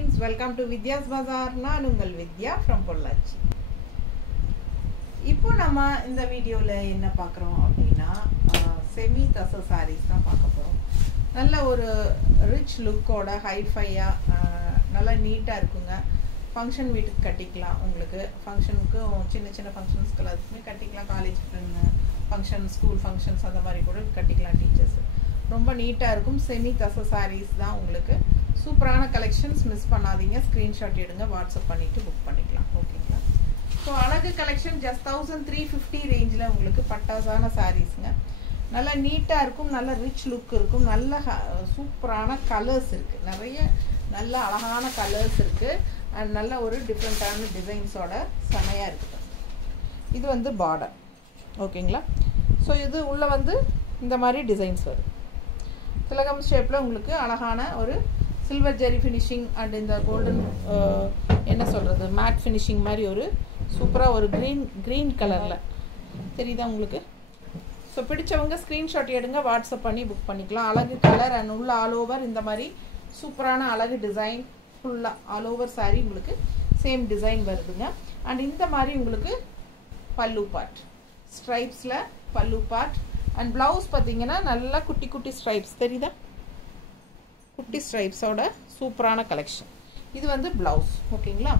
friends, welcome to Vidya's Bazaar. நான் உங்கள் வித்யா from Pollachi. இப்போ நம்ம இந்த வீடியோல என்ன பார்க்கறோம் அப்படினா செமி தச sarees தான் பார்க்க போறோம். நல்ல ஒரு ரிச் லுக்கோட ஹைஃபையா நல்ல நீட்டா இருக்குங்க. ஃபங்க்ஷன் வீட்டுக்கு கட்டிக்கலாம். உங்களுக்கு ஃபங்க்ஷனுக்கு சின்ன சின்ன ஃபங்க்ஷன்ஸ்க்கு எல்லாத்துக்குமே கட்டிக்கலாம். காலேஜ் ஃபங்க்ஷன், ஸ்கூல் ஃபங்க்ஷன்ஸ் அந்த மாதிரி கூட கட்டிக்கலாம். டீச்சர்ஸ் ரொம்ப நீட்டா இருக்கும். செமி தச sarees தான் உங்களுக்கு. சூப்பரான கலெக்ஷன்ஸ் மிஸ் பண்ணாதீங்க. ஸ்கிரீன்ஷாட் எடுங்க, வாட்ஸ்அப் பண்ணிட்டு புக் பண்ணிக்கலாம். ஓகேங்களா? ஸோ அழகு கலெக்ஷன் ஜஸ்ட் 1350 ரேஞ்சில் உங்களுக்கு பட்டாசான சாரீஸுங்க. நல்லா நீட்டாக இருக்கும், நல்ல ரிச் லுக் இருக்கும், நல்ல சூப்பரான கலர்ஸ் இருக்குது, நிறைய நல்ல அழகான கலர்ஸ் இருக்குது அண்ட் நல்ல ஒரு டிஃப்ரெண்ட்டான டிசைன்ஸோட செமையாக இருக்குது. இது வந்து பார்டர். ஓகேங்களா? ஸோ இது உள்ளே வந்து இந்த மாதிரி டிசைன்ஸ் வரும். திலகம் ஷேப்பில் உங்களுக்கு அழகான ஒரு சில்வர் ஜெரி ஃபினிஷிங் அண்ட் இந்த கோல்டன் என்ன சொல்கிறது மேட் ஃபினிஷிங் மாதிரி ஒரு சூப்பராக ஒரு க்ரீன் கலரில் தெரியுதா உங்களுக்கு? ஸோ பிடிச்சவங்க ஸ்க்ரீன்ஷாட் எடுங்க, வாட்ஸ்அப் பண்ணி புக் பண்ணிக்கலாம். அழகு கலர் அண்ட் உள்ள ஆல் ஓவர் இந்த மாதிரி சூப்பரான அழகு டிசைன் ஃபுல்லாக ஆல் ஓவர் சாரீ உங்களுக்கு சேம் டிசைன் வருதுங்க. அண்ட் இந்த மாதிரி உங்களுக்கு பல்லு பார்ட் ஸ்ட்ரைப்ஸில் பல்லு பார்ட் அண்ட் ப்ளவுஸ் பார்த்தீங்கன்னா நல்லா குட்டி குட்டி ஸ்ட்ரைப்ஸ் தெரியுதா? குட்டி ஸ்ட்ரைப்ஸோட சூப்பரான கலெக்ஷன். இது வந்து ப்ளவுஸ். ஓகேங்களா?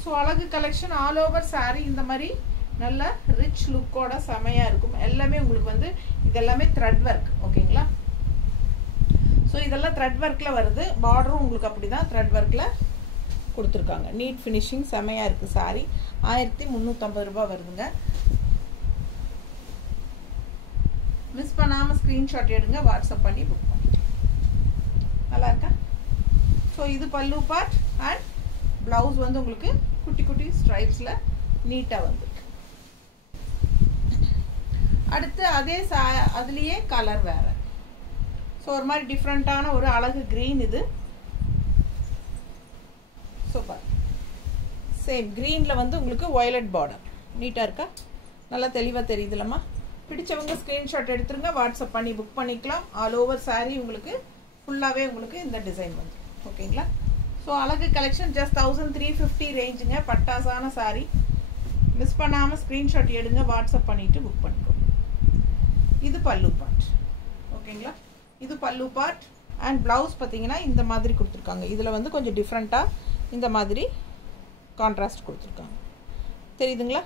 ஸோ அழகு கலெக்ஷன் ஆல் ஓவர் சாரீ இந்த மாதிரி நல்ல ரிச் லுக்கோட செமையாக இருக்கும். எல்லாமே உங்களுக்கு வந்து இதெல்லாமே த்ரெட் ஒர்க். ஓகேங்களா? ஸோ இதெல்லாம் த்ரெட் ஒர்க்கில் வருது. பார்டரும் உங்களுக்கு அப்படி தான் த்ரெட் ஒர்க்கில் கொடுத்துருக்காங்க. நீட் ஃபினிஷிங் செமையாக இருக்குது. சாரீ 1350 ரூபா வருதுங்க. மிஸ் பண்ணாமல் ஸ்க்ரீன்ஷாட் எடுங்க, வாட்ஸ்அப் பண்ணி புக் பண்ணி. நல்லா இருக்கா? ஸோ இது பல்லு பார்ட் அண்ட் ப்ளவுஸ் வந்து உங்களுக்கு குட்டி குட்டி ஸ்ட்ரைப்ஸில் நீட்டாக வந்துருக்கு. அடுத்து அதே அதுலேயே கலர் வேறு. ஸோ ஒரு மாதிரி டிஃப்ரெண்ட்டான ஒரு அழகு க்ரீன். இது சூப்பர். சேம் க்ரீனில் வந்து உங்களுக்கு வயலட் பார்டர். நீட்டாக இருக்கா? நல்லா தெளிவாக தெரியுதுல்லம்மா? பிடிச்சவங்க ஸ்க்ரீன்ஷாட் எடுத்துருங்க, வாட்ஸ்அப் பண்ணி புக் பண்ணிக்கலாம். ஆல் ஓவர் சாரீ உங்களுக்கு ஃபுல்லாகவே உங்களுக்கு இந்த டிசைன் வந்து. ஓகேங்களா? ஸோ அழகு கலெக்ஷன் ஜஸ்ட் 1350 ரேஞ்சுங்க. பட்டாசான சாரீ மிஸ் பண்ணாமல் ஸ்க்ரீன்ஷாட் எடுங்க, வாட்ஸ்அப் பண்ணிவிட்டு புக் பண்ணிக்கோங்க. இது பல்லு பார்ட். ஓகேங்களா? இது பல்லு பார்ட் அண்ட் ப்ளவுஸ் பார்த்தீங்கன்னா இந்த மாதிரி கொடுத்துருக்காங்க. இதில் வந்து கொஞ்சம் டிஃப்ரெண்ட்டாக இந்த மாதிரி கான்ட்ராஸ்ட் கொடுத்துருக்காங்க. தெரியுதுங்களா?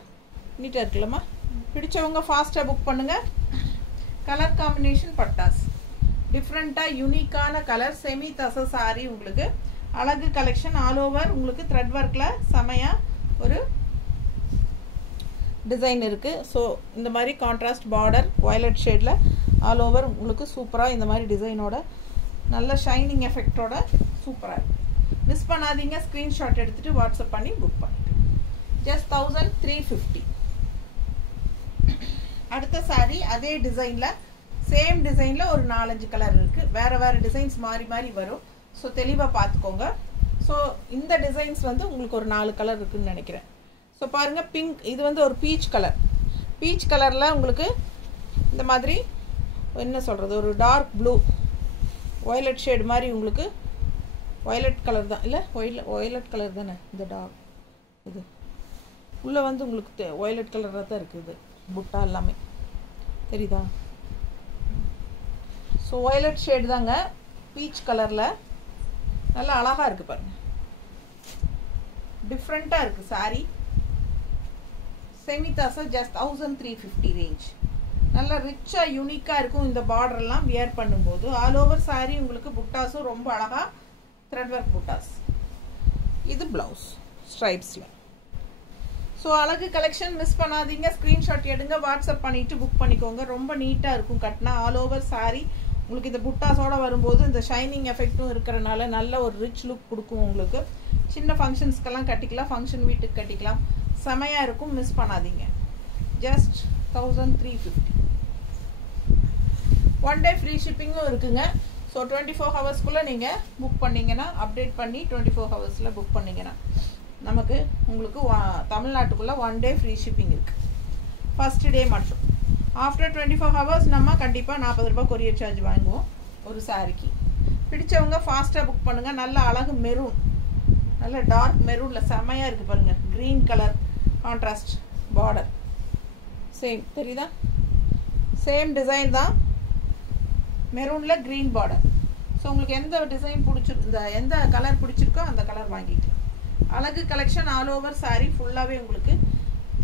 நீட்டாக இருக்குல்லம்மா? பிடிச்சவங்க ஃபாஸ்ட்டாக புக் பண்ணுங்கள். கலர் காம்பினேஷன் பட்டாஸ் டிஃப்ரெண்ட்டாக யூனிக்கான கலர். செமி தச சாரீ உங்களுக்கு அழகு கலெக்ஷன் ஆல் ஓவர் உங்களுக்கு த்ரெட் ஒர்க்கில் செமையாக ஒரு டிசைன் இருக்குது. ஸோ இந்த மாதிரி கான்ட்ராஸ்ட் பார்டர் வயலட் ஷேடில் ஆல் ஓவர் உங்களுக்கு சூப்பராக இந்த மாதிரி டிசைனோட நல்ல ஷைனிங் எஃபெக்டோட சூப்பராக இருக்குது. மிஸ் பண்ணாதீங்க. ஸ்க்ரீன்ஷாட் எடுத்துகிட்டு வாட்ஸ்அப் பண்ணி புக் பண்ணிட்டு ஜஸ்ட் 1350. அடுத்த சாரீ அதே டிசைனில் சேம் டிசைனில் ஒரு 4-5 கலர் இருக்குது. வேறு வேறு டிசைன்ஸ் மாறி மாறி வரும். ஸோ தெளிவாக பார்த்துக்கோங்க. ஸோ இந்த டிசைன்ஸ் வந்து உங்களுக்கு ஒரு 4 கலர் இருக்குதுன்னு நினைக்கிறேன். ஸோ பாருங்கள், பிங்க், இது வந்து ஒரு பீச் கலர். பீச் கலரில் உங்களுக்கு இந்த மாதிரி என்ன சொல்கிறது ஒரு டார்க் ப்ளூ வயலட் ஷேடு மாதிரி உங்களுக்கு வயலட் கலர் தான் இல்லை? வயலட் கலர் தானே இந்த டார்க். இது உள்ளே வந்து உங்களுக்கு வயலட் கலராக தான் இருக்குது. புட்டா எல்லாமே தெரியுதா? ஸோ வயலட் ஷேடு தாங்க, பீச் கலரில் நல்லா அழகாக இருக்குது பாருங்கள். டிஃப்ரெண்ட்டாக இருக்குது சாரீ. செமி தசை ஜஸ்ட் 1350 ரேஞ்ச். நல்லா ரிச்சாக யூனிக்காக இருக்கும். இந்த பார்டர்லாம் வியர் பண்ணும்போது ஆல் ஓவர் சாரீ உங்களுக்கு புட்டாஸும் ரொம்ப அழகாக த்ரெட் ஒர்க் புட்டாஸ். இது ப்ளவுஸ் ஸ்ட்ரைப்ஸில். ஸோ அழகு கலெக்ஷன் மிஸ் பண்ணாதீங்க. ஸ்க்ரீன்ஷாட் எடுங்க, வாட்ஸ்அப் பண்ணிவிட்டு புக் பண்ணிக்கோங்க. ரொம்ப நீட்டாக இருக்கும் கட்டினா. ஆல் ஓவர் சாரீ உங்களுக்கு இந்த புட்டாஸோடு வரும்போது இந்த ஷைனிங் எஃபெக்ட்டும் இருக்கிறனால நல்ல ஒரு ரிச் லுக் கொடுக்கும் உங்களுக்கு. சின்ன ஃபங்க்ஷன்ஸ்க்கெல்லாம் கட்டிக்கலாம், ஃபங்க்ஷன் வீட்டுக்கு கட்டிக்கலாம். செமையாக இருக்கும். மிஸ் பண்ணாதீங்க. ஜஸ்ட் 1350. 1 டே ஃப்ரீ ஷிப்பிங்கும் இருக்குங்க. ஸோ 24 ஹவர்ஸ்க்குள்ளே நீங்கள் புக் பண்ணிங்கன்னா, அப்டேட் பண்ணி 24 ஹவர்ஸில் புக் பண்ணிங்கன்னா நமக்கு உங்களுக்கு தமிழ்நாட்டுக்குள்ளே 1 டே ஃப்ரீ ஷிப்பிங் இருக்குது. ஃபஸ்ட் டே மட்டும். ஆஃப்டர் 24 ஹவர்ஸ் நம்ம கண்டிப்பாக 40 ரூபா கொரியர் சார்ஜ் வாங்குவோம் ஒரு சாரிக்கு. பிடிச்சவங்க ஃபாஸ்ட்டாக புக் பண்ணுங்கள். நல்ல அழகு மெரூன் நல்ல டார்க் மெரூனில் செம்மையாக இருக்குது பாருங்கள். Green colour contrast border. Same தெரியுதா? சேம் டிசைன் தான், மெரூனில் க்ரீன் பார்டர். ஸோ உங்களுக்கு எந்த டிசைன் பிடிச்சிருக்கு, எந்த கலர் பிடிச்சிருக்கோ அந்த கலர் வாங்கிக்கலாம். அழகு கலெக்ஷன் ஆல் ஓவர் சாரீ ஃபுல்லாகவே உங்களுக்கு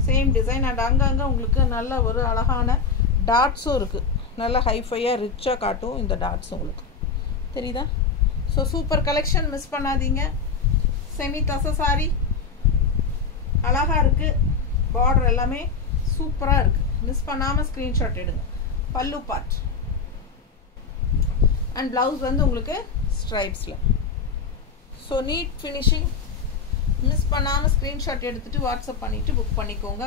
சேம் டிசைன். அண்ட் அங்கங்கே உங்களுக்கு நல்ல ஒரு அழகான டாட்ஸும் இருக்குது. நல்ல ஹைஃபையாக ரிச்சாக காட்டும் இந்த டாட்ஸ் உங்களுக்கு. தெரியுதா? ஸோ சூப்பர் கலெக்ஷன், மிஸ் பண்ணாதீங்க. செமி தசை சாரி அழகாக இருக்குது. பார்டர் எல்லாமே சூப்பராக இருக்குது. மிஸ் பண்ணாமல் ஸ்க்ரீன்ஷாட் எடுங்க. பல்லு பார்ட் அண்ட் ப்ளவுஸ் வந்து உங்களுக்கு ஸ்ட்ரைப்ஸில். So neat finishing. மிஸ் பண்ணாமல் ஸ்க்ரீன்ஷாட் எடுத்துகிட்டு வாட்ஸ்அப் பண்ணிவிட்டு புக் பண்ணிக்கோங்க.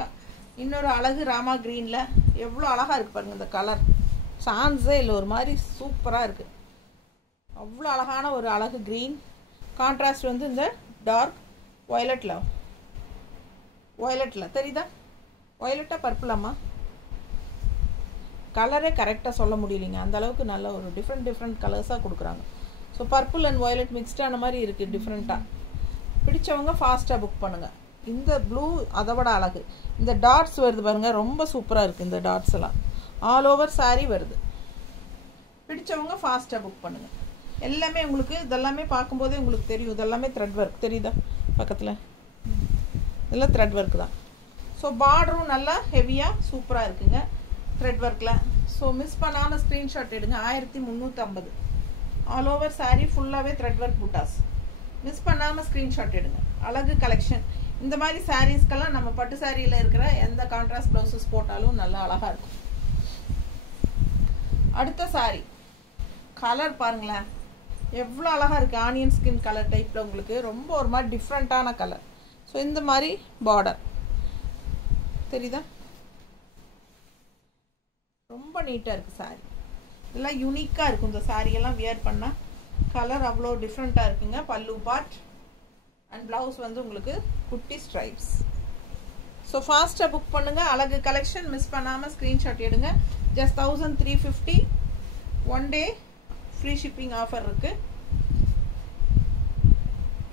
இன்னொரு அழகு ராமா க்ரீனில் எவ்வளோ அழகாக இருக்குது பாருங்கள். இந்த கலர் சான்ஸே இல்லை, ஒரு மாதிரி சூப்பராக இருக்குது. அவ்வளோ அழகான ஒரு அழகு க்ரீன். கான்ட்ராஸ்ட் வந்து இந்த டார்க் வயலட்டில் தெரியுதா? வயலட்டாக பர்பிளாம்மா, கலரே கரெக்டாக சொல்ல முடியலைங்க. அந்தளவுக்கு நல்ல ஒரு டிஃப்ரெண்ட் கலர்ஸாக கொடுக்குறாங்க. ஸோ பர்பிள் அண்ட் வயலட் மிக்ஸ்டான மாதிரி இருக்குது டிஃப்ரெண்ட்டாக. பிடிச்சவங்க ஃபாஸ்ட்டாக புக் பண்ணுங்கள். இந்த ப்ளூ அதை விட அழகு. இந்த டாட்ஸ் வருது பாருங்கள், ரொம்ப சூப்பராக இருக்குது. இந்த டாட்ஸ் எல்லாம் ஆல் ஓவர் சாரீ வருது. பிடிச்சவங்க ஃபாஸ்ட்டாக புக் பண்ணுங்கள். எல்லாமே உங்களுக்கு இதெல்லாமே பார்க்கும்போதே உங்களுக்கு தெரியும், இதெல்லாமே த்ரெட் ஒர்க் தெரியுதா? பக்கத்தில் இதெல்லாம் த்ரெட் ஒர்க் தான். ஸோ பார்டரும் நல்லா ஹெவியாக சூப்பராக இருக்குங்க த்ரெட் ஒர்க்கில். ஸோ மிஸ் பண்ணாமல் ஸ்க்ரீன்ஷாட் எடுங்க. 1350 ஆல் ஓவர் சாரீ ஃபுல்லாகவே த்ரெட் ஒர்க் புட்டாஸ். மிஸ் பண்ணாமல் ஸ்க்ரீன்ஷாட் எடுங்க. அழகு கலெக்ஷன். இந்த மாதிரி சாரீஸ்க்கெல்லாம் நம்ம பட்டு சாரியில் இருக்கிற எந்த கான்ட்ராஸ்ட் ப்ளவுசஸ் போட்டாலும் நல்லா அழகாக இருக்கும். அடுத்த சாரீ கலர் பாருங்களேன், எவ்வளோ அழகாக இருக்குது. ஆனியன் ஸ்கின் கலர் டைப்பில் உங்களுக்கு ரொம்ப ஒரு மாதிரி டிஃப்ரெண்ட்டான கலர். ஸோ இந்த மாதிரி பார்டர் தெரியுதா? ரொம்ப நீட்டாக இருக்குது சாரீ. இதெல்லாம் யூனிக்காக இருக்கும். இந்த சாரியெல்லாம் வியர் பண்ணால் கலர் அவ்வளோ டிஃப்ரெண்ட்டாக இருக்குங்க. பல்லு பார்ட் அண்ட் ப்ளவுஸ் வந்து உங்களுக்கு குட்டி ஸ்ட்ரைப்ஸ். ஸோ ஃபாஸ்ட்டாக புக் பண்ணுங்கள். அழகு கலெக்ஷன் மிஸ் பண்ணாமல் ஸ்க்ரீன்ஷாட் எடுங்க. Just 1350. 1 day free shipping offer இருக்குது.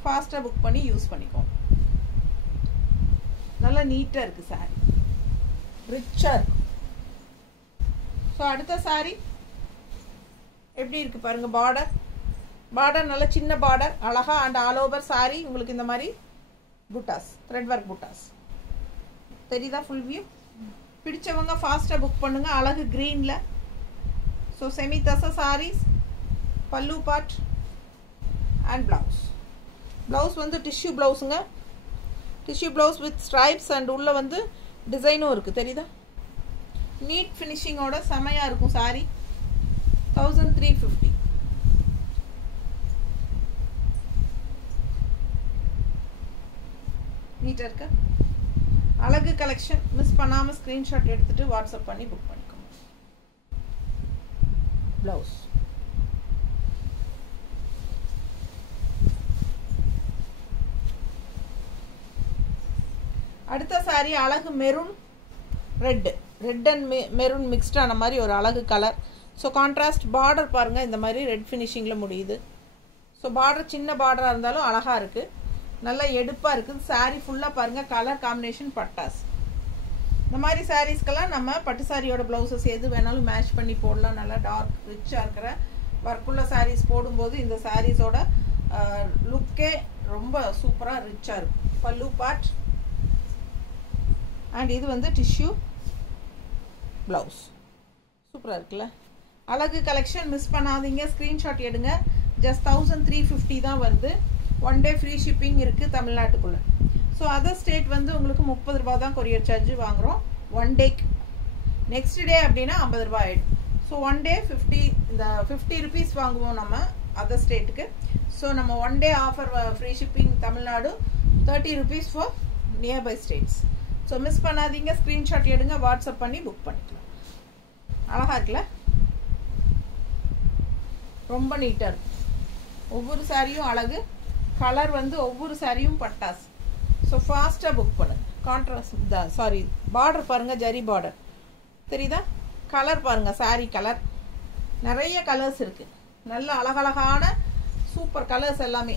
ஃபாஸ்ட்டாக புக் பண்ணி யூஸ் பண்ணிக்கோங்க. நல்லா நீட்டாக இருக்குது சாரீ, ரிச்சாக இருக்கும். ஸோ அடுத்த சாரீ எப்படி இருக்குது பாருங்கள். பார்டர் நல்ல சின்ன பார்டர் அழகாக அண்ட் ஆல் ஓவர் சாரீ உங்களுக்கு இந்த மாதிரி புட்டாஸ், த்ரெட் ஒர்க் புட்டாஸ் தெரியுதா? Full view. பிடிச்சவங்க ஃபாஸ்ட்டாக புக் பண்ணுங்கள். அழகு க்ரீனில். ஸோ செமி தசை சாரீஸ். பல்லு பார்ட் அண்ட் ப்ளவுஸ் வந்து டிஷ்யூ ப்ளவுஸுங்க. Tissue blouse with stripes and உள்ளே வந்து டிசைனும் இருக்குது தெரியுதா? நீட் ஃபினிஷிங்கோட செமையாக இருக்கும் சாரீ. 1350. நீட்டாக இருக்க அழகு கலெக்ஷன். மிஸ் பண்ணாமல் ஸ்க்ரீன்ஷாட் எடுத்துகிட்டு வாட்ஸ்அப் பண்ணி புக் பண்ணிக்கோங்க. ப்ளவுஸ் அடுத்த சாரீ அழகு மெரூன் ரெட் அண்ட் மெரூன் மிக்ஸ்டான மாதிரி ஒரு அழகு கலர். ஸோ கான்ட்ராஸ்ட் பார்டர் பாருங்கள், இந்த மாதிரி ரெட் ஃபினிஷிங்கில் முடியுது. ஸோ பார்டர் சின்ன பார்டராக இருந்தாலும் அழகாக இருக்குது, நல்லா எடுப்பாக இருக்குது. சாரீ ஃபுல்லாக பாருங்கள் கலர் காம்பினேஷன் பட்டாஸ். இந்த மாதிரி சாரீஸ்க்கெல்லாம் நம்ம பட்டு சாரியோட ப்ளவுசஸ் எது வேணாலும் மேட்ச் பண்ணி போடலாம். நல்லா டார்க் ரிச்சாக இருக்கிற ஒர்க்குள்ள சாரீஸ் போடும்போது இந்த சாரீஸோட லுக்கே ரொம்ப சூப்பராக ரிச்சாக இருக்கும். பல்லு பார்ட் அண்ட் இது வந்து டிஷ்யூ ப்ளவுஸ். சூப்பராக இருக்குல்ல? அழகு கலெக்ஷன் மிஸ் பண்ணாதீங்க. ஸ்க்ரீன்ஷாட் எடுங்க. ஜஸ்ட் 1350 தான் வருது. 1 day ஃப்ரீ ஷிப்பிங் இருக்குது தமிழ்நாட்டுக்குள்ளே. ஸோ அதர் ஸ்டேட் வந்து உங்களுக்கு 30 ரூபா தான் கொரியர் சார்ஜ் வாங்குகிறோம் 1 டேக்கு. நெக்ஸ்ட் டே அப்படின்னா 50 ரூபா ஆகிடும். ஸோ 1 day 50 rupees வாங்குவோம் நம்ம அதர் ஸ்டேட்டுக்கு. ஸோ நம்ம 1 day offer free shipping Tamil Nadu, 30 rupees for nearby states. So miss பண்ணாதீங்க. ஸ்க்ரீன்ஷாட் எடுங்க, வாட்ஸ்அப் பண்ணி புக் பண்ணிக்கலாம். அழகாக இருக்குல்ல? ரொம்ப நீட்டாக இருக்கும். ஒவ்வொரு சாரியும் அழகு. கலர் வந்து ஒவ்வொரு சாரியும் பட்டாஸ். ஸோ ஃபாஸ்ட்டாக புக் பண்ணுங்க. கான்ட்ராஸ்ட் பார்டர் பாருங்கள், ஜரி பார்டர் தெரியுதா? கலர் பாருங்கள், சாரீ கலர் நிறைய கலர்ஸ் இருக்குது. நல்ல அழகழகான சூப்பர் கலர்ஸ் எல்லாமே.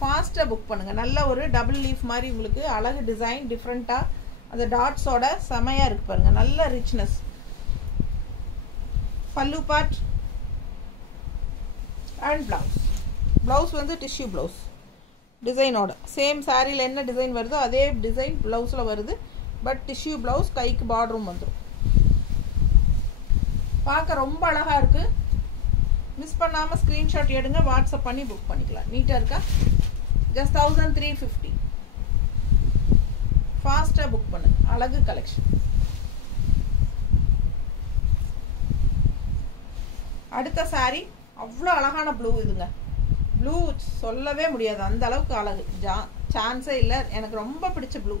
ஃபாஸ்ட்டாக புக் பண்ணுங்கள். நல்ல ஒரு டபுள் லீஃப் மாதிரி உங்களுக்கு அழகு டிசைன் டிஃப்ரெண்ட்டாக அந்த டாட்ஸோட செமையாக இருக்கு பாருங்கள். நல்ல ரிச்னஸ். பல்லு பார்ட் அண்ட் ப்ளவுஸ். ப்ளவுஸ் வந்து டிஷ்யூ ப்ளவுஸ் டிசைனோட சேம் சாரியில் என்ன டிசைன் வருதோ அதே டிசைன் ப்ளவுஸில் வருது. பட் டிஷ்யூ ப்ளவுஸ், கைக்கு பார்டரும் வந்துடும். பார்க்க ரொம்ப அழகாக இருக்குது. மிஸ் பண்ணாமல் ஸ்க்ரீன்ஷாட் எடுங்க, வாட்ஸ்அப் பண்ணி புக் பண்ணிக்கலாம். நீட்டாக இருக்கா? ஜஸ்ட் 1350. ஃபாஸ்ட்டாக புக் பண்ணுங்க. அழகு கலெக்ஷன். அடுத்த சாரி அவ்வளோ அழகான ப்ளூ. இதுங்க ப்ளூ சொல்லவே முடியாது, அந்த அளவுக்கு அழகு. சான்ஸே இல்லை. எனக்கு ரொம்ப பிடிச்ச ப்ளூ.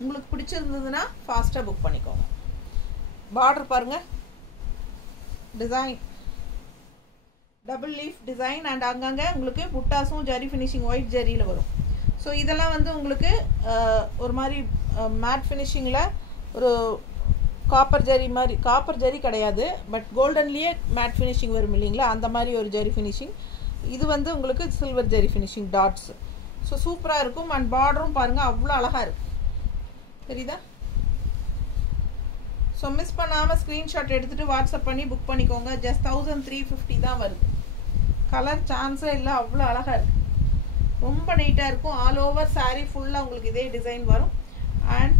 உங்களுக்கு பிடிச்சிருந்ததுன்னா ஃபாஸ்ட்டாக புக் பண்ணிக்கோங்க. பார்டர் பாருங்கள், design double leaf design and அங்கங்கே உங்களுக்கு புட்டாஸும் ஜரி ஃபினிஷிங் ஒயிட் ஜரியில் வரும். ஸோ இதெல்லாம் வந்து உங்களுக்கு ஒரு மாதிரி மேட் ஃபினிஷிங்கில் ஒரு காப்பர் ஜரி மாதிரி, காப்பர் ஜரி கிடையாது பட் கோல்டன்லேயே மேட் ஃபினிஷிங் வரும் இல்லைங்களா, அந்த மாதிரி ஒரு ஜரி ஃபினிஷிங். இது வந்து உங்களுக்கு silver zari finishing dots. So சூப்பராக இருக்கும். அண்ட் பார்டரும் பாருங்கள் அவ்வளோ அழகாக இருக்கும். தெரியுதா? ஸோ மிஸ் பண்ணாமல் ஸ்க்ரீன்ஷாட் எடுத்துகிட்டு வாட்ஸ்அப் பண்ணி புக் பண்ணிக்கோங்க. ஜஸ்ட் 1350 தான் வருது. கலர் சான்ஸே இல்லை, அவ்வளோ அழகாக இருக்குது. ரொம்ப நீட்டாக இருக்கும். ஆல் ஓவர் சாரீ ஃபுல்லாக உங்களுக்கு இதே டிசைன் வரும். அண்ட்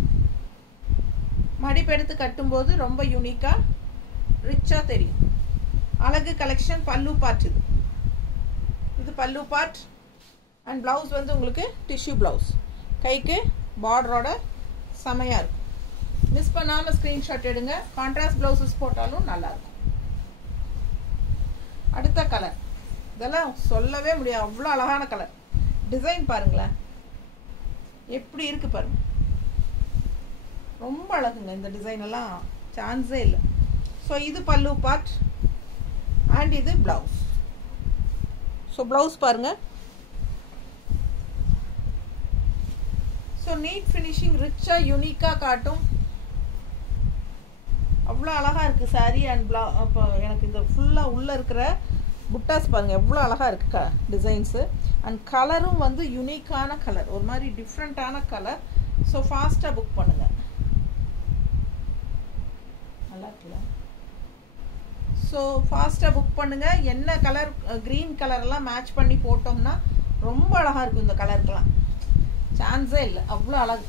மடிப்பெடுத்து கட்டும்போது ரொம்ப யூனிக்காக ரிச்சாக தெரியும். அழகு கலெக்ஷன். பல்லு பார்ட் இது பல்லு பார்ட். அண்ட் ப்ளவுஸ் வந்து உங்களுக்கு டிஷ்யூ ப்ளவுஸ், கைக்கு பார்டரோட செமையாக இருக்கும். மிஸ் பண்ணாமல் ஸ்க்ரீன்ஷாட் எடுங்க. கான்ட்ராஸ்ட் ப்ளவுஸஸ் போட்டாலும் நல்லாயிருக்கும். அடுத்த கலர் இதெல்லாம் சொல்லவே முடியாது, அவ்வளோ அழகான கலர். டிசைன் பாருங்களேன் எப்படி இருக்கு பாருங்க, ரொம்ப அழகுங்க. இந்த டிசைன் எல்லாம் சான்ஸே இல்லை. ஸோ இது பல்லு பார்ட் அண்ட் இது ப்ளவுஸ். ஸோ ப்ளவுஸ் பாருங்க. ஸோ நீட் ஃபினிஷிங் ரிச்சாக யூனிக்காக காட்டும். அவ்வளோ அழகாக இருக்குது சாரீ. அண்ட் அப்போ எனக்கு இந்த ஃபுல்லாக உள்ளே இருக்கிற புட்டாஸ் பாருங்கள் எவ்வளோ அழகாக இருக்குது டிசைன்ஸு. அண்ட் கலரும் வந்து யூனிக்கான கலர், ஒரு மாதிரி டிஃப்ரெண்ட்டான கலர். ஸோ ஃபாஸ்ட்டாக புக் பண்ணுங்கள். நல்லா இருக்குல்ல? ஸோ ஃபாஸ்ட்டாக புக் பண்ணுங்கள். என்ன கலர், க்ரீன் கலர்லாம் மேட்ச் பண்ணி போட்டோம்னா ரொம்ப அழகாக இருக்கும். இந்த கலருக்கெல்லாம் சான்ஸே இல்லை, அவ்வளோ அழகு.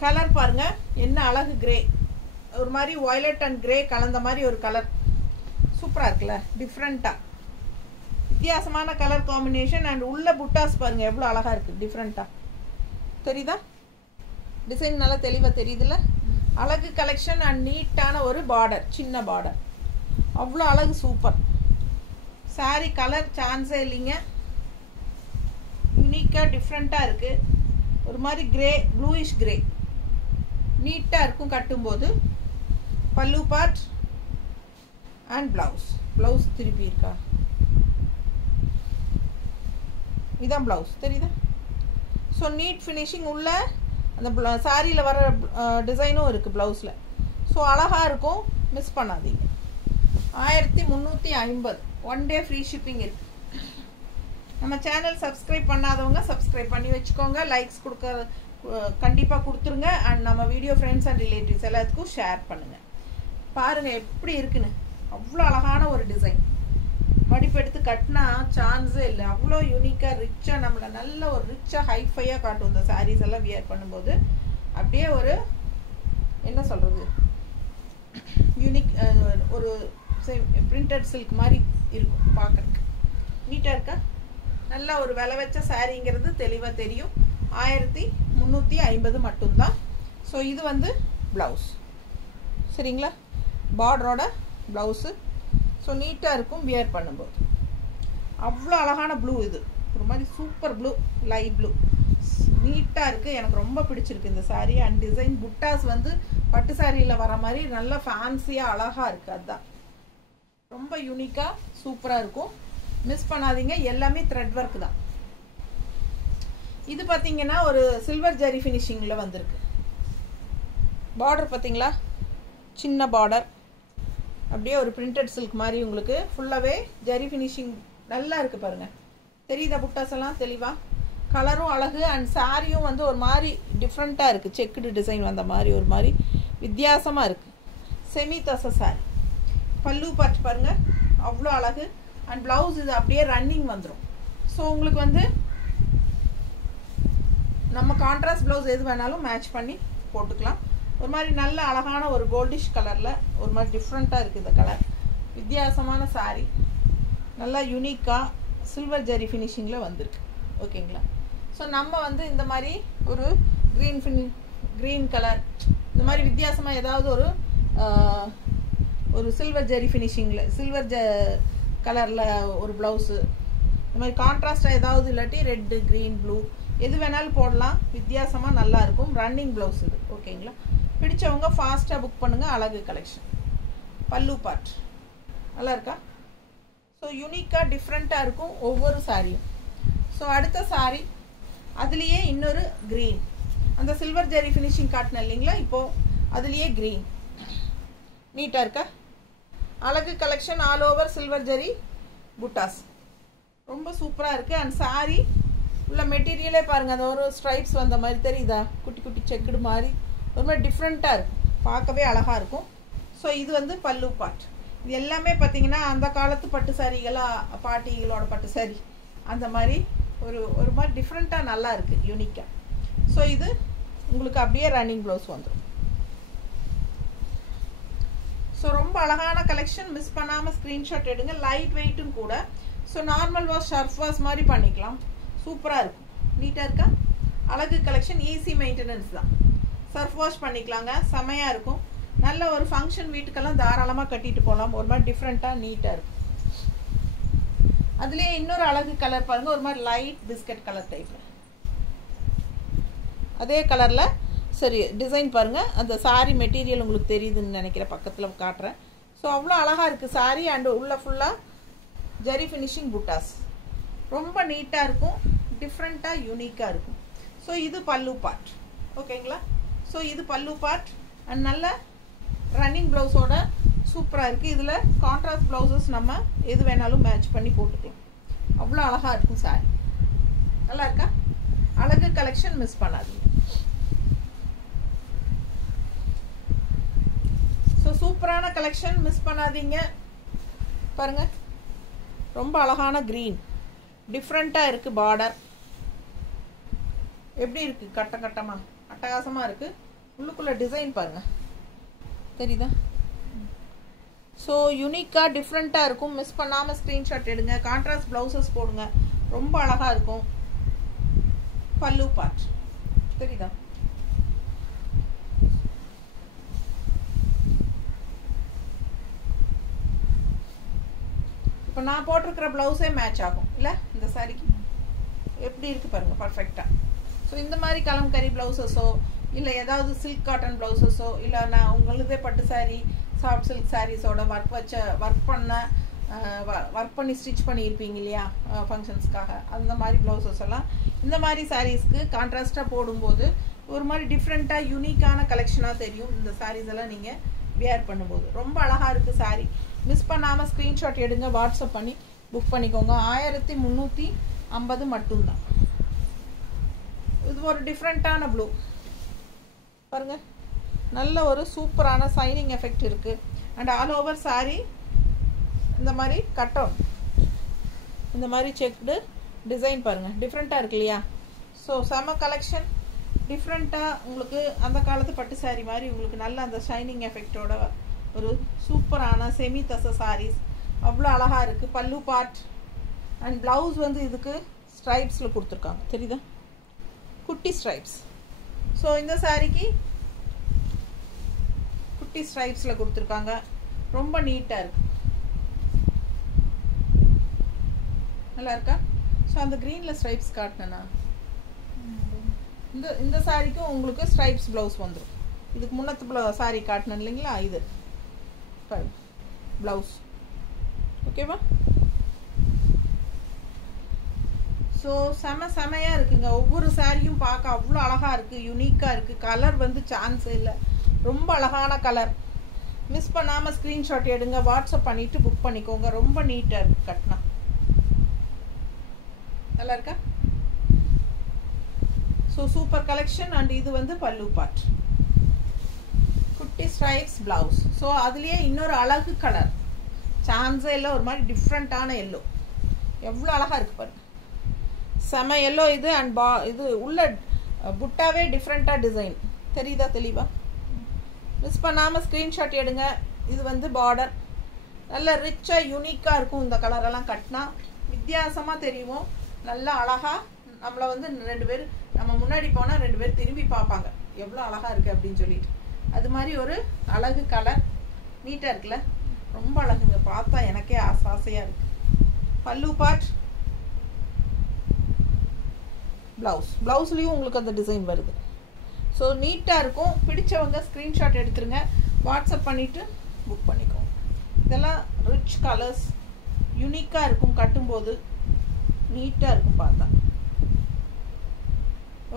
கலர் பாருங்க என்ன அழகு. கிரே, ஒரு மாதிரி வயலட் அண்ட் கிரே கலந்த மாதிரி ஒரு கலர். சூப்பராக இருக்குல்ல? டிஃப்ரெண்ட்டாக வித்தியாசமான கலர் காம்பினேஷன். அண்ட் உள்ள புட்டாஸ் பாருங்க எவ்வளோ அழகாக இருக்குது டிஃப்ரெண்ட்டாக. தெரியுதா? டிசைன் நல்லா தெளிவாக தெரியுதுல்ல? அழகு கலெக்ஷன் அண்ட் நீட்டான ஒரு பார்டர், சின்ன பார்டர். அவ்வளோ அழகு, சூப்பர் சாரி. கலர் சான்ஸே இல்லைங்க. யூனிக்காக டிஃப்ரெண்ட்டாக இருக்குது. ஒரு மாதிரி கிரே, ப்ளூயிஷ் கிரே, நீட்டாக இருக்கும் கட்டும்போது. பல்லு பார்ட் அண்ட் ப்ளவுஸ். ப்ளவுஸ் திருப்பி இருக்கா? இதான் ப்ளவுஸ். தெரியுதா? ஸோ நீட் ஃபினிஷிங் உள்ள அந்த சாரியில் வர டிசைனும் இருக்குது ப்ளவுஸில். ஸோ அழகாக இருக்கும், மிஸ் பண்ணாதீங்க. 1350. 1 டே ஃப்ரீ ஷிப்பிங் இருக்குது. நம்ம சேனல் சப்ஸ்கிரைப் பண்ணாதவங்க சப்ஸ்கிரைப் பண்ணி வச்சுக்கோங்க. லைக்ஸ் கண்டிப்பாக கொடுத்துருங்க. அண்ட் நம்ம வீடியோ ஃப்ரெண்ட்ஸ் அண்ட் ரிலேட்டிவ்ஸ் எல்லாத்துக்கும் ஷேர் பண்ணுங்கள். பாருங்கள் எப்படி இருக்குன்னு. அவ்வளோ அழகான ஒரு டிசைன். மடிப்பெடுத்து கட்டினா சான்ஸே இல்லை, அவ்வளோ யூனிக்காக ரிச்சாக நம்மளை நல்ல ஒரு ரிச்சாக ஹைஃபையாக காட்டும். இந்த சாரீஸ் எல்லாம் வியர் பண்ணும்போது அப்படியே ஒரு என்ன சொல்கிறது, யூனிக் ஒரு பிரிண்டட் சில்க் மாதிரி இருக்கும் பார்க்குறதுக்கு. நீட்டாக இருக்கா? நல்ல ஒரு விலை வச்ச சாரீங்கிறது தெளிவாக தெரியும். 1350 மட்டும்தான். ஸோ இது வந்து ப்ளவுஸ். சரிங்களா? பார்டரோட ப்ளவுஸு. ஸோ நீட்டாக இருக்கும் வியர் பண்ணும்போது. அவ்வளோ அழகான ப்ளூ. இது ஒரு மாதிரி சூப்பர் ப்ளூ, லைட் ப்ளூ. நீட்டாக இருக்குது. எனக்கு ரொம்ப பிடிச்சிருக்கு இந்த சாரீ. அண்ட் டிசைன் புட்டாஸ் வந்து பட்டு சாரியில் வர மாதிரி நல்ல ஃபேன்சியாக அழகாக இருக்குது. அதுதான் ரொம்ப யூனிக்காக சூப்பராக இருக்கும். மிஸ் பண்ணாதீங்க. எல்லாமே த்ரெட் ஒர்க் தான். இது பார்த்தீங்கன்னா ஒரு சில்வர் ஜரி ஃபினிஷிங்கில் வந்திருக்கு. பார்டர் பார்த்தீங்களா? சின்ன பார்டர், அப்படியே ஒரு பிரிண்டட் சில்க் மாதிரி உங்களுக்கு ஃபுல்லாகவே ஜரி ஃபினிஷிங் நல்லா இருக்குது பாருங்கள். தெரியுதா புட்டாஸ் எல்லாம் தெளிவாக? கலரும் அழகு அண்ட் சாரியும் வந்து ஒரு மாதிரி டிஃப்ரெண்ட்டாக இருக்குது. செக்குடு டிசைன் வந்த மாதிரி ஒரு மாதிரி வித்தியாசமாக இருக்குது. செமி தசை சாரி. பல்லு பார்த்து பாருங்கள் அவ்வளோ அழகு. அண்ட் ப்ளவுஸ் இது அப்படியே ரன்னிங் வந்துடும். ஸோ உங்களுக்கு வந்து நம்ம கான்ட்ராஸ்ட் ப்ளவுஸ் எது வேணாலும் மேட்ச் பண்ணி போட்டுக்கலாம். ஒரு மாதிரி நல்ல அழகான ஒரு கோல்டிஷ் கலரில் ஒரு மாதிரி டிஃப்ரெண்ட்டாக இருக்குது இந்த கலர். வித்தியாசமான சாரி, நல்லா யூனிக்காக சில்வர் ஜரி ஃபினிஷிங்கில் வந்திருக்கு. ஓகேங்களா? ஸோ நம்ம வந்து இந்த மாதிரி ஒரு க்ரீன் கலர் இந்த மாதிரி வித்தியாசமாக ஏதாவது ஒரு சில்வர் ஜரி ஃபினிஷிங்கில் சில்வர் கலரில் ஒரு ப்ளவுஸு இந்த மாதிரி கான்ட்ராஸ்டாக ஏதாவது இல்லாட்டி ரெட்டு க்ரீன் ப்ளூ எது வேணாலும் போடலாம். வித்தியாசமாக நல்லாயிருக்கும். ரன்னிங் ப்ளவுஸ் இது. ஓகேங்களா? பிடிச்சவங்க ஃபாஸ்ட்டாக புக் பண்ணுங்கள். அழகு கலெக்ஷன். பல்லு பார்ட் நல்லா இருக்கா? ஸோ யூனிக்காக டிஃப்ரெண்ட்டாக இருக்கும் ஒவ்வொரு சாரியும். ஸோ அடுத்த சாரி அதுலேயே இன்னொரு க்ரீன், அந்த சில்வர் ஜெரி ஃபினிஷிங் காட்டினேன் இல்லைங்களா, இப்போது அதுலேயே க்ரீன். நீட்டாக இருக்கா? அழகு கலெக்ஷன். ஆல் ஓவர் சில்வர் ஜெரி புட்டாஸ் ரொம்ப சூப்பராக இருக்குது. அண்ட் சாரி உள்ள மெட்டீரியலே பாருங்கள், அந்த ஒரு ஸ்ட்ரைப்ஸ் வந்த மாதிரி தெரியுதா? குட்டி குட்டி செக்குடு மாதிரி ஒரு மாதிரி டிஃப்ரெண்ட்டாக இருக்கும். பார்க்கவே அழகாக இருக்கும். ஸோ இது வந்து பல்லு பார்ட். இது எல்லாமே பார்த்தீங்கன்னா அந்த காலத்து பட்டு சாரிகளாக, பாட்டிகளோட பட்டு சாரி அந்த மாதிரி ஒரு மாதிரி டிஃப்ரெண்ட்டாக நல்லா இருக்குது, யூனிக்காக. ஸோ இது உங்களுக்கு அப்படியே ரன்னிங் ப்ளவுஸ் வந்துடும். ஸோ ரொம்ப அழகான கலெக்ஷன். மிஸ் பண்ணாமல் ஸ்க்ரீன்ஷாட் எடுங்க. லைட் வெயிட்டும் கூட. So normal wash Surf wash மாதிரி பண்ணிக்கலாம். சூப்பராக இருக்கும். நீட்டாக இருக்கா? அழகு கலெக்ஷன். ஈஸி மெயின்டெனன்ஸ் தான். சர்ஃப் வாஷ் பண்ணிக்கலாங்க. செமையாக இருக்கும். நல்ல ஒரு ஃபங்க்ஷன் வீட்டுக்கெல்லாம் தாராளமாக கட்டிட்டு போகலாம். ஒரு மாதிரி டிஃப்ரெண்ட்டாக நீட்டாக இருக்கும். அதுலேயே இன்னொரு அழகு கலர் பாருங்கள், ஒரு மாதிரி லைட் பிஸ்கட் கலர் டைப்பில். அதே கலரில் சரி டிசைன் பாருங்கள். அந்த சாரி மெட்டீரியல் உங்களுக்கு தெரியுதுன்னு நினைக்கிறேன், பக்கத்தில் காட்டுறேன். ஸோ அவ்வளோ அழகாக இருக்குது சாரி. அண்டு உள்ள ஃபுல்லாக ஜரி ஃபினிஷிங் புட்டாஸ் ரொம்ப நீட்டாக இருக்கும். டிஃப்ரெண்ட்டாக யூனிக்காக இருக்கும். ஸோ இது பல்லு பார்ட். ஓகேங்களா? ஸோ இது பல்லு பார்ட். அண்ட் நல்ல ரன்னிங் ப்ளவுஸோட சூப்பராக இருக்குது. இதில் கான்ட்ராஸ்ட் ப்ளவுசஸ் நம்ம எது வேணாலும் மேட்ச் பண்ணி போட்டுக்கலாம். அவ்வளோ அழகாக இருக்கும் சாரி. நல்லா இருக்கா? அழகு கலெக்ஷன். மிஸ் பண்ணாதீங்க. ஸோ சூப்பரான கலெக்ஷன். மிஸ் பண்ணாதீங்க. பாருங்கள் ரொம்ப அழகான க்ரீன், டிஃப்ரெண்ட்டாக இருக்குது. பார்டர் எப்படி இருக்குது? கட்ட கட்டமாக அட்டகாசமாக இருக்குது. உள்ளுக்குள்ளே டிசைன் பாருங்கள், தெரியுதா? ஸோ யூனிக்காக டிஃப்ரெண்ட்டாக இருக்கும். மிஸ் பண்ணாமல் ஸ்க்ரீன்ஷாட் எடுங்க. கான்ட்ராஸ்ட் ப்ளவுசஸ் போடுங்க. ரொம்ப அழகாக இருக்கும். பல்லு பார்ட் தெரியுதா? இப்போ நான் போட்டிருக்கிற ப்ளவுஸே மேட்ச் ஆகும் இல்லை இந்த சாரிக்கு? எப்படி இருக்குது பாருங்கள், பர்ஃபெக்டாக. ஸோ இந்த மாதிரி கலம்கரி ப்ளவுசஸோ இல்லை ஏதாவது சில்க் காட்டன் ப்ளவுசஸோ இல்லை நான் உங்களுதே பட்டு சாரீ சாஃப்ட் சில்க் சாரீஸோட ஒர்க் பண்ணி ஸ்டிச் பண்ணியிருப்பீங்க இல்லையா ஃபங்க்ஷன்ஸ்க்காக, அந்த மாதிரி ப்ளவுசஸ் எல்லாம் இந்த மாதிரி சாரீஸ்க்கு கான்ட்ராஸ்டாக போடும்போது ஒரு மாதிரி டிஃப்ரெண்ட்டாக யூனிக்கான கலெக்ஷனாக தெரியும். இந்த சாரீஸ் எல்லாம் நீங்கள் வியர் பண்ணும்போது ரொம்ப அழகாக இருக்குது சாரீ. மிஸ் பண்ணாமல் ஸ்க்ரீன்ஷாட் எடுங்க. வாட்ஸ்அப் பண்ணி புக் பண்ணிக்கோங்க. 1350 மட்டும்தான். இது ஒரு டிஃப்ரெண்ட்டான ப்ளூ பாருங்கள். நல்ல ஒரு சூப்பரான சைனிங் எஃபெக்ட் இருக்குது. அண்ட் ஆல் ஓவர் சாரீ இந்த மாதிரி கட்டம், இந்த மாதிரி செக்டு டிசைன் பாருங்கள், டிஃப்ரெண்ட்டாக இருக்கு இல்லையா? ஸோ செம கலெக்ஷன். டிஃப்ரெண்ட்டாக உங்களுக்கு அந்த காலத்து பட்டு சாரீ மாதிரி உங்களுக்கு நல்ல அந்த ஷைனிங் எஃபெக்டோட ஒரு சூப்பரான செமி தசை சாரீஸ் அவ்வளோ அழகாக இருக்குது. பல்லு பார்ட் அண்ட் ப்ளவுஸ் வந்து இதுக்கு ஸ்ட்ரைப்ஸில் கொடுத்துருக்காங்க, தெரியுதா? குட்டி ஸ்ட்ரைப்ஸ். ஸோ இந்த சாரீக்கு குட்டி ஸ்ட்ரைப்ஸில் கொடுத்துருக்காங்க. ரொம்ப நீட்டாக இருக்குது. நல்லா இருக்கா? ஸோ அந்த க்ரீனில் ஸ்ட்ரைப்ஸ் காட்டினேண்ணா. இந்த சாரிக்கும் உங்களுக்கு ஸ்ட்ரைப்ஸ் ப்ளவுஸ் வந்துடும். இதுக்கு முன்னத்து சாரீ காட்டினேன் இல்லைங்களா, இது ப்ளவுஸ். ஓகேவா? ஸோ செமையாக இருக்குங்க. ஒவ்வொரு சாரியும் பார்க்க அவ்வளோ அழகாக இருக்குது, யூனிக்காக இருக்குது. கலர் வந்து சான்ஸே இல்லை. ரொம்ப அழகான கலர். மிஸ் பண்ணாமல் ஸ்க்ரீன்ஷாட் எடுங்க, வாட்ஸ்அப் பண்ணிவிட்டு புக் பண்ணிக்கோங்க. ரொம்ப நீட்டாக இருக்குது கட்டினா. நல்லா இருக்கா? So super collection. அண்ட் இது வந்து பல்லு பார்ட், குட்டி ஸ்ட்ரைப்ஸ் ப்ளவுஸ். ஸோ அதுலேயே இன்னொரு அழகு கலர், சான்ஸே இல்லை, ஒரு மாதிரி டிஃப்ரெண்ட்டான எல்லோ. எவ்வளோ அழகாக இருக்குது பாருங்க, செம எல்லோ இது. அண்ட் இது உள்ள புட்டாவே டிஃப்ரெண்ட்டாக டிசைன் தெரியுதா தெளிவாக? மிஸ் பண்ணாமல் ஸ்க்ரீன்ஷாட் எடுங்க. இது வந்து பார்டர் நல்ல ரிச்சாக யூனிக்காக இருக்கும். இந்த கலரெல்லாம் கட்டினா வித்தியாசமாக தெரியுமோ, நல்லா அழகாக நம்மளை வந்து 2 பேர் நம்ம முன்னாடி போனால் 2 பேர் திரும்பி பார்ப்பாங்க எவ்வளோ அழகாக இருக்குது அப்படின்னு சொல்லிட்டு. அது மாதிரி ஒரு அழகு கலர், நீட்டாக இருக்குல்ல, ரொம்ப அழகுங்க. பார்த்தா எனக்கே ஆசையாக இருக்குது. பல்லு பார்ட், ப்ளவுஸ்லேயும் உங்களுக்கு அந்த டிசைன் வருது. ஸோ நீட்டாக இருக்கும். பிடிச்சவங்க ஸ்க்ரீன்ஷாட் எடுத்துருங்க, வாட்ஸ்அப் பண்ணிவிட்டு புக் பண்ணிக்கோங்க. இதெல்லாம் ரிச் கலர்ஸ், யூனிக்காக இருக்கும், கட்டும்போது நீட்டாக இருக்கும் பார்த்தா.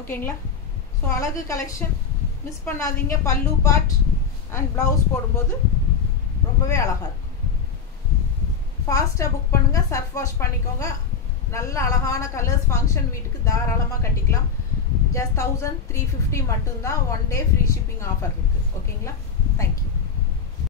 ஓகேங்களா? ஸோ அழகு கலெக்ஷன் மிஸ் பண்ணாதீங்க. பல்லு பார்ட் அண்ட் ப்ளவுஸ் போடும்போது ரொம்பவே அழகாக இருக்கும். ஃபாஸ்ட்டாக புக் பண்ணுங்கள், சர்ஃப் வாஷ் பண்ணிக்கோங்க. நல்ல அழகான கலர்ஸ், ஃபங்க்ஷன் வீட்டுக்கு தாராளமாக கட்டிக்கலாம். ஜஸ்ட் 1350 மட்டும்தான். 1 டே ஃப்ரீ ஷிப்பிங் ஆஃபர் இருக்குது. ஓகேங்களா? தேங்க்யூ.